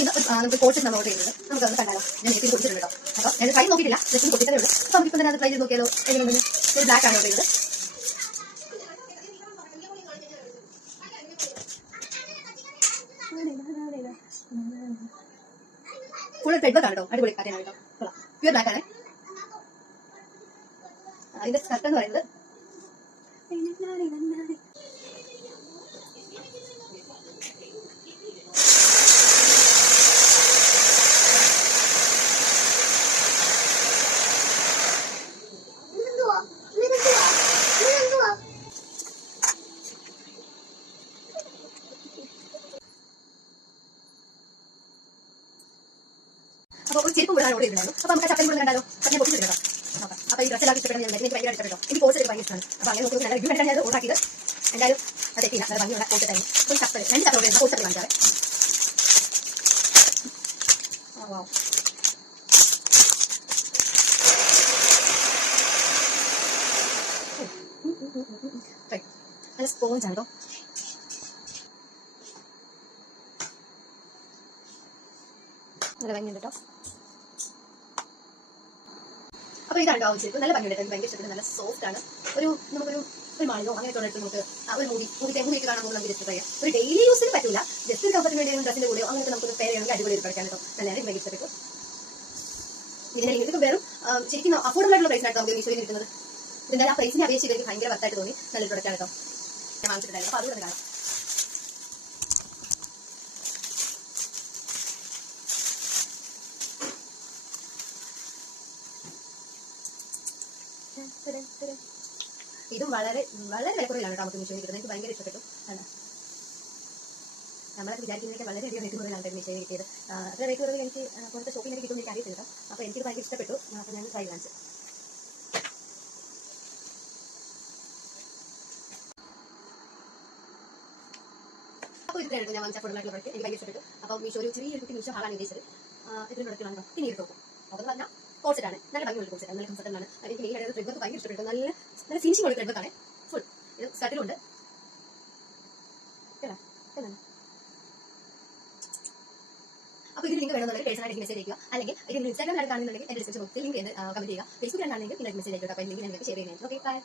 മീഷോന്ന് നമുക്ക് കോഴ്സ് നമ്മൾ ഓർഡർ ചെയ്തത് നമുക്കൊന്ന് കണ്ടാലോ. ഞാൻ നെറ്റിൽ കൊടുത്തിട്ടുണ്ട് കേട്ടോ. അപ്പോൾ ഞാൻ ട്രൈ നോക്കിയിട്ടില്ല, ജസ്റ്റ് പൊട്ടിച്ചതേ ഉള്ളൂ. അപ്പോൾ നമുക്കിപ്പോൾ തന്നെ അത് ട്രൈ ചെയ്ത് നോക്കിയാലോ. എങ്ങനെയുണ്ടെന്ന്. ഒരു ബ്ലാക്ക് ആണ് ഓർഡർ ചെയ്തത്. ഫുൾ ത്രെഡ് ആണ് കേട്ടോ. അടിപൊളി കാറ്റാണ് കേട്ടോ. കൊള്ളാം. പ്യൂർ ബ്ലാക്ക് ആണ്. അതിന്റെ സ്കർട്ട് എന്ന് പറയുന്നത് അപ്പോൾ ഒരു ചെരുപ്പ് കൂടാണ് ഓർഡർ ചെയ്തിട്ടുണ്ടായിരുന്നു. അപ്പോൾ നമുക്ക് ആ ചട്ടയും കൂടെ കണ്ടാലോ. ഞാൻ പൊട്ടിച്ചിട്ട് കേട്ടോ. നോക്കാം. അപ്പോൾ ഈ ഡ്രസ്സ് എല്ലാവർക്കും ഇഷ്ടപ്പെടുന്ന ഞാൻ എനിക്ക് ഭയങ്കര ഇഷ്ടപ്പെട്ടോ. എനിക്ക് കോഴ്സ് ഭയങ്കര ഇഷ്ടമാണ്. അപ്പോൾ അങ്ങനെ നോക്കുമ്പോൾ നല്ല റിവ്യൂ കണ്ടാണ് ഞാൻ ഓർഡർ ആക്കിയത്. എന്തായാലും അത് എത്തിയില്ല. നല്ല ഭംഗിയുള്ള കോഴ്സ് ടൈം. ഒരു ചപ്പൽ 2 ചപ്പൽ ഓർഡർ കോഴ്സ് കാണിച്ചാൽ നല്ല സ്പോഞ്ച് ആണ് കേട്ടോ. നല്ല ഭംഗിയുണ്ട് കേട്ടോ. അപ്പോൾ ഇതാണ് ആവശ്യം. നല്ല ഭംഗിയുണ്ട്. എനിക്ക് ഭയങ്കര ഇഷ്ടപ്പെട്ടു. നല്ല സോഫ്റ്റ് ആണ്. നമുക്കൊരു മാളിലോ അങ്ങനെയൊക്കെ എടുത്ത് നമുക്ക് ഒരു മൂവിക്ക് കാണുമ്പോൾ നമുക്ക് ജസ്റ്റ് പറയാം. ഒരു ഡെയിലി യൂസിന് പറ്റില്ല. ജസ്റ്റ് ഒരു കംഫർട്ടിന് വേണ്ടി ഡ്രസ്സിന്റെ കൂടെയോ അങ്ങനത്തെ നമുക്ക് പെയർ ചെയ്യണമെങ്കിൽ അടിപൊളി കളിക്കാൻ കേട്ടോ. നല്ല എനിക്ക് ഭയങ്കര ഇഷ്ടപ്പെട്ടു. ഇതിന്റെ ഇതൊക്കെ വെറും ശരിക്കും അഫോർഡബിൾ ആയിട്ടുള്ള പ്രൈസിനാണ് നമുക്ക് മീഷോയിൽ കിട്ടുന്നത്. ഇതിന്റെ ആ പ്രൈസിനെ അപേക്ഷിച്ച് എനിക്ക് ഭയങ്കര വർത്തായിട്ട് തോന്നി. നല്ല പ്രൊഡക്റ്റാണ് കേട്ടോ. ഞാൻ വാങ്ങിച്ചിട്ടുണ്ടായിരുന്നു. അപ്പോൾ അതുകൊണ്ട് കാണാം. ഇതും വളരെ വളരെ വിലക്കുറവിലാണ് കേട്ടോ നമുക്ക് മീഷോയിൽ കിട്ടുന്നത്. എനിക്ക് ഭയങ്കര ഇഷ്ടപ്പെട്ടു. നമ്മളൊക്കെ വിചാരിക്കുന്നതൊക്കെ വളരെയധികം റേറ്റ് കുറവിലാണ് മീഷോയിൽ കിട്ടിയത്. അത്ര റേറ്റ് കുറവിൽ എനിക്ക് പുറത്തെ ഷോപ്പിംഗ് കിട്ടുമെന്ന് എനിക്ക് അറിയത്തില്ല. അപ്പോൾ എനിക്ക് ഭയങ്കര ഇഷ്ടപ്പെട്ടു. അപ്പോൾ ഞാൻ ട്രൈ കാണിച്ചു. അപ്പോൾ ഇതിനായിട്ട് ഞാൻ വാങ്ങിച്ച പ്രൊഡക്റ്റ് എനിക്ക് ഭയങ്കര ഇഷ്ടപ്പെട്ടു. അപ്പോൾ മീഷോ ഒരു ചെറിയൊരു കുട്ടി മീഷോ ഹാളാണ് ഉദ്ദേശിച്ചത്. ഇതിന് പ്രൊഡക്റ്റാണ് കേട്ടോ. പിന്നെ എടുത്തു നോക്കും. അതെന്ന് പറഞ്ഞാൽ കോഴ്സെറ്റാണ്. നല്ല ഭംഗിയുള്ള കോഴ്സെറ്റാണ്. നല്ല കംഫർട്ടബിളാണ്. എനിക്ക് മെയിൻ ആയിട്ട് ത്രെഡ് ഭയങ്കര ഇഷ്ടപ്പെട്ടു. നല്ല ഫിനിഷിംഗ് ഉള്ള ത്രെഡ് ആണ്. ഫുൾ ഇത് സ്കർട്ടിലുണ്ട്. അപ്പോൾ ഇതിൽ ലിങ്ക് വേണമെന്നുണ്ടെങ്കിൽ പേഴ്സണലായിട്ട് മെസ്സേജ് അയക്കുക. അല്ലെങ്കിൽ ഇതിൽ ഇൻസ്റ്റാഗ്രാമിലാണ് കാണുന്നുണ്ടെങ്കിൽ എന്റെ ഡിസ്ക്രിപ്ഷൻ ബോക്സിൽ ലിങ്ക് കമന്റ് ചെയ്യുക. ഫേസ്ബുക്കിലാണ് ആണെങ്കിൽ മെസ്സേജ് അയക്കുക. അപ്പോൾ ലിങ്ക് ഞാൻ നിങ്ങൾക്ക് ഷെയർ ചെയ്യുന്നതായിരിക്കും. Okay, by.